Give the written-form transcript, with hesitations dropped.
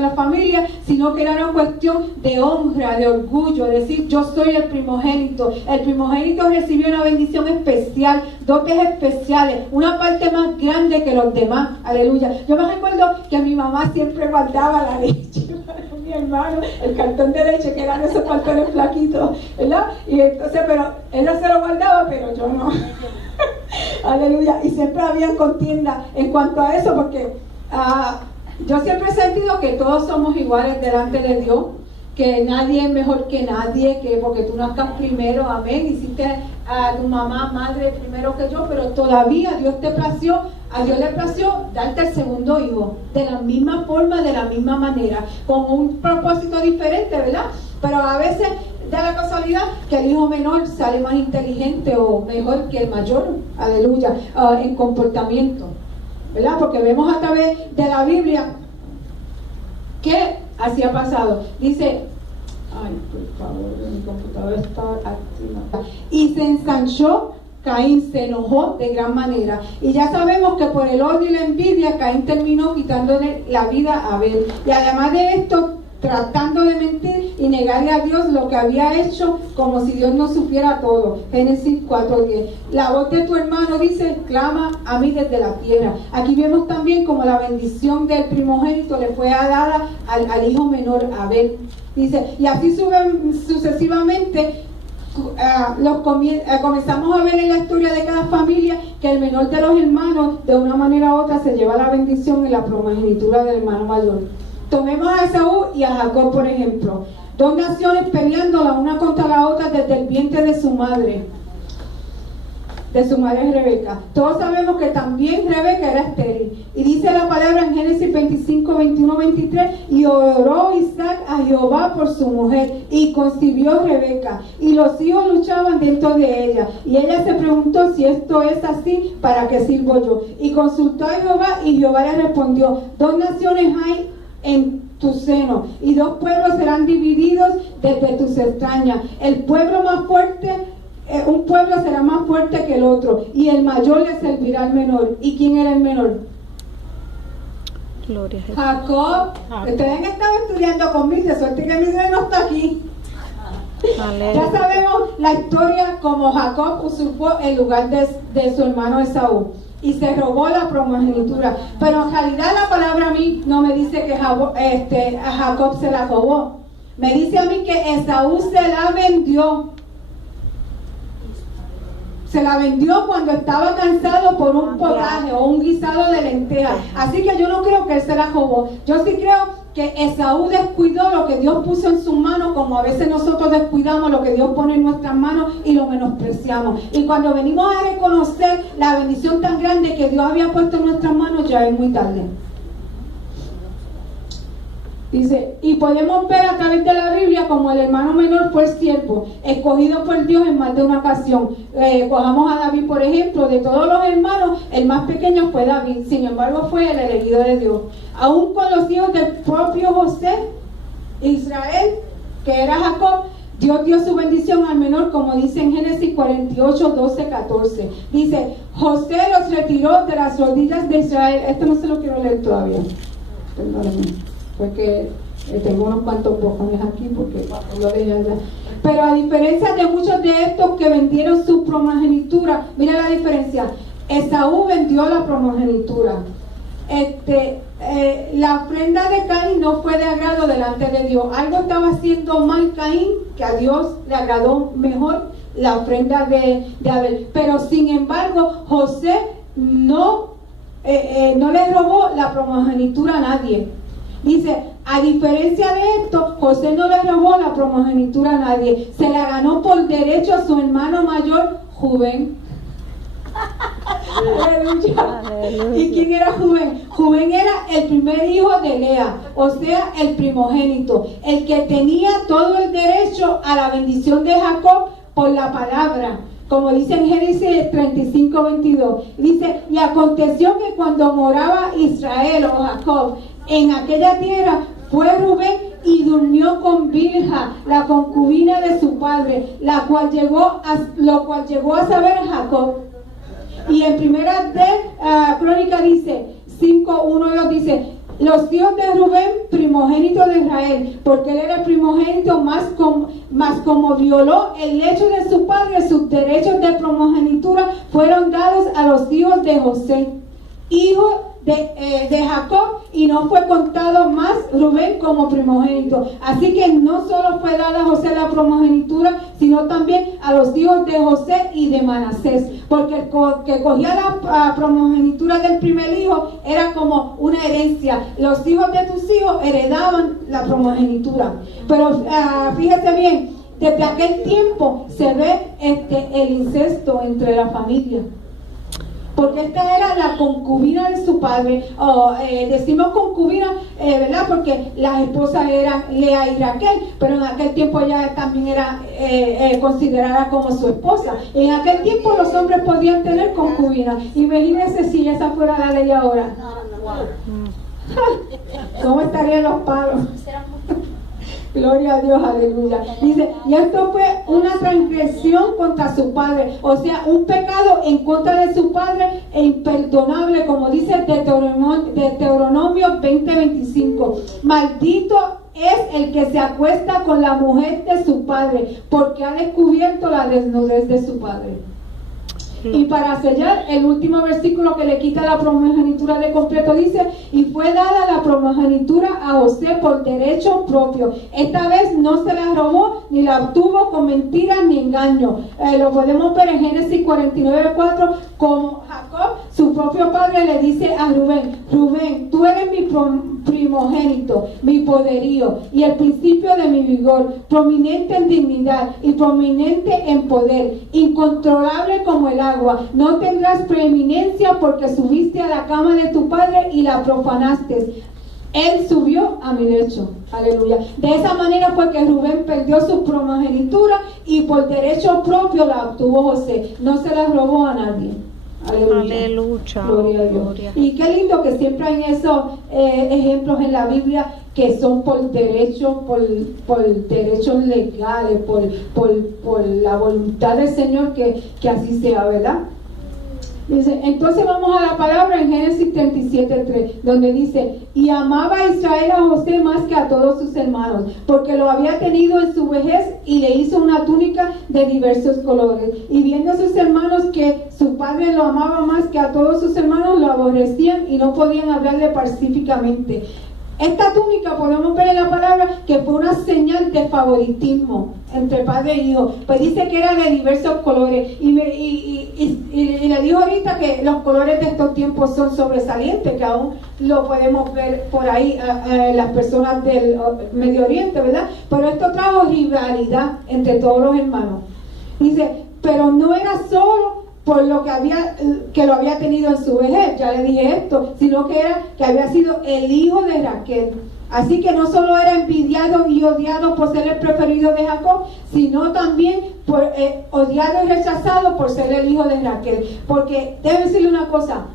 en la familia, sino que era una cuestión de honra, de orgullo, decir yo soy el primogénito. El primogénito recibió una bendición especial, dotes especiales, una parte más grande que los demás, aleluya. Yo me recuerdo que mi mamá siempre guardaba la leche para mi hermano, el cartón de leche, que eran esos cartones flaquitos, ¿verdad? Y entonces, pero ella se lo guardaba, pero yo no. Aleluya. Y siempre había contienda en cuanto a eso, porque yo siempre he sentido que todos somos iguales delante de Dios, que nadie es mejor que nadie, que porque tú nazcas primero, amén, hiciste a tu mamá, madre primero que yo, pero todavía a Dios le plació darte el segundo hijo, de la misma forma, de la misma manera, con un propósito diferente, ¿verdad? Pero a veces da la casualidad que el hijo menor sale más inteligente o mejor que el mayor, aleluya, en comportamiento, ¿verdad? Porque vemos a través de la Biblia que así ha pasado. Dice, ay, por favor, mi computadora está activa. Y se ensanchó Caín, se enojó de gran manera. Y ya sabemos que por el odio y la envidia, Caín terminó quitándole la vida a Abel. Y además de esto, tratando de mentir y negarle a Dios lo que había hecho, como si Dios no supiera todo. Génesis 4:10. La voz de tu hermano, dice, clama a mí desde la tierra. Aquí vemos también como la bendición del primogénito le fue dada al hijo menor, Abel. Dice, y así sucesivamente comenzamos a ver en la historia de cada familia que el menor de los hermanos, de una manera u otra, se lleva la bendición en la primogenitura del hermano mayor. Tomemos a Esaú y a Jacob, por ejemplo. Dos naciones peleando la una contra la otra desde el vientre de su madre Rebeca. Todos sabemos que también Rebeca era estéril. Y dice la palabra en Génesis 25, 21, 23, y oró Isaac a Jehová por su mujer, y concibió Rebeca, y los hijos luchaban dentro de ella. Y ella se preguntó, si esto es así, ¿para qué sirvo yo? Y consultó a Jehová, y Jehová le respondió, dos naciones hay en tu seno, y dos pueblos serán divididos desde tus entrañas. El pueblo más fuerte, un pueblo será más fuerte que el otro, y el mayor le servirá al menor. ¿Y quién era el menor? Gloria a Jesús. Jacob. Ustedes han estado estudiando conmigo, de suerte que mi Dios no está aquí. Ya sabemos la historia como Jacob usurpó el lugar de su hermano Esaú y se robó la primogenitura, pero en realidad la palabra a mí no me dice que a Jacob se la robó, me dice a mí que Esaú se la vendió cuando estaba cansado por un potaje o un guisado de lentejas. Así que yo no creo que él se la robó. Yo sí creo que Esaú descuidó lo que Dios puso en sus manos, como a veces nosotros descuidamos lo que Dios pone en nuestras manos y lo menospreciamos. Y cuando venimos a reconocer la bendición tan grande que Dios había puesto en nuestras manos, ya es muy tarde. Dice, y podemos ver a través de la Biblia como el hermano menor fue el siervo, escogido por Dios en más de una ocasión. Cojamos a David, por ejemplo, de todos los hermanos, el más pequeño fue David, sin embargo fue el elegido de Dios. Aún con los hijos del propio José, Israel, que era Jacob, Dios dio su bendición al menor, como dice en Génesis 48, 12, 14. Dice, José los retiró de las rodillas de Israel. Esto no se lo quiero leer todavía, perdónenme, porque tengo unos cuantos bojones aquí porque lo dejé allá. Pero a diferencia de muchos de estos que vendieron su primogenitura, mira la diferencia. Esaú vendió la primogenitura. La ofrenda de Caín no fue de agrado delante de Dios. Algo estaba haciendo mal Caín, que a Dios le agradó mejor la ofrenda de Abel. Pero sin embargo, José no le robó la primogenitura a nadie. Dice, a diferencia de esto, José no le robó la primogenitura a nadie, se la ganó por derecho a su hermano mayor, Rubén. Aleluya. ¿Y quién era Rubén? Rubén era el primer hijo de Lea, o sea, el primogénito, el que tenía todo el derecho a la bendición de Jacob por la palabra. Como dice en Génesis 35, 22, dice, y aconteció que cuando moraba Israel o Jacob en aquella tierra, fue Rubén y durmió con Bilha, la concubina de su padre, lo cual llegó a saber Jacob. Y en primera de Crónica dice, 5, 1 y 2 dice, los hijos de Rubén, primogénito primogénito de Israel, porque él era el primogénito, más como violó el hecho de su padre, sus derechos de primogenitura fueron dados a los hijos de José, hijo de Jacob, y no fue contado más Rubén como primogénito. Así que no solo fue dada a José la primogenitura, sino también a los hijos de José y de Manasés, porque el que cogía la primogenitura del primer hijo era como una herencia. Los hijos de tus hijos heredaban la primogenitura. Pero fíjese bien, desde aquel tiempo se ve el incesto entre la familia, porque esta era la concubina de su padre. Decimos concubina, ¿verdad? Porque las esposas eran Lea y Raquel, pero en aquel tiempo ella también era considerada como su esposa. En aquel tiempo los hombres podían tener concubinas. Imagínense si esa fuera la ley ahora. ¿Cómo estarían los palos? Gloria a Dios, aleluya. Dice, y esto fue una transgresión contra su padre, o sea, un pecado en contra de su padre e imperdonable, como dice Deuteronomio 20:25. Maldito es el que se acuesta con la mujer de su padre, porque ha descubierto la desnudez de su padre. Y para sellar, el último versículo que le quita la primogenitura de completo dice, y fue dada la primogenitura a José por derecho propio. Esta vez no se la robó ni la obtuvo con mentiras ni engaño. Lo podemos ver en Génesis 49:4, como Jacob, su propio padre, le dice a Rubén, Rubén, tú eres mi primogénito, mi poderío y el principio de mi vigor, prominente en dignidad y prominente en poder, incontrolable como el agua. No tendrás preeminencia porque subiste a la cama de tu padre y la profanaste. Él subió a mi lecho. Aleluya. De esa manera fue que Rubén perdió su primogenitura y por derecho propio la obtuvo José. No se la robó a nadie. Aleluya. Aleluya. Gloria a Dios. Gloria. Y qué lindo que siempre hay esos ejemplos en la Biblia que son por derecho, por derechos legales, por la voluntad del Señor que así sea, ¿verdad? Dice, entonces vamos a la palabra en Génesis 37:3, donde dice, y amaba a Israel a José más que a todos sus hermanos, porque lo había tenido en su vejez y le hizo una túnica de diversos colores. Y viendo a sus hermanos que su padre lo amaba más que a todos sus hermanos, lo aborrecían y no podían hablarle pacíficamente. Esta túnica podemos ver en la palabra que fue una señal de favoritismo entre padre e hijo. Pues dice que era de diversos colores. Y le dijo ahorita que los colores de estos tiempos son sobresalientes, que aún lo podemos ver por ahí las personas del Medio Oriente, ¿verdad? Pero esto trajo rivalidad entre todos los hermanos. Dice, pero no era solo por lo que lo había tenido en su vejez, ya le dije esto, sino que era que había sido el hijo de Raquel. Así que no solo era envidiado y odiado por ser el preferido de Jacob, sino también odiado y rechazado por ser el hijo de Raquel. Porque debo decirle una cosa,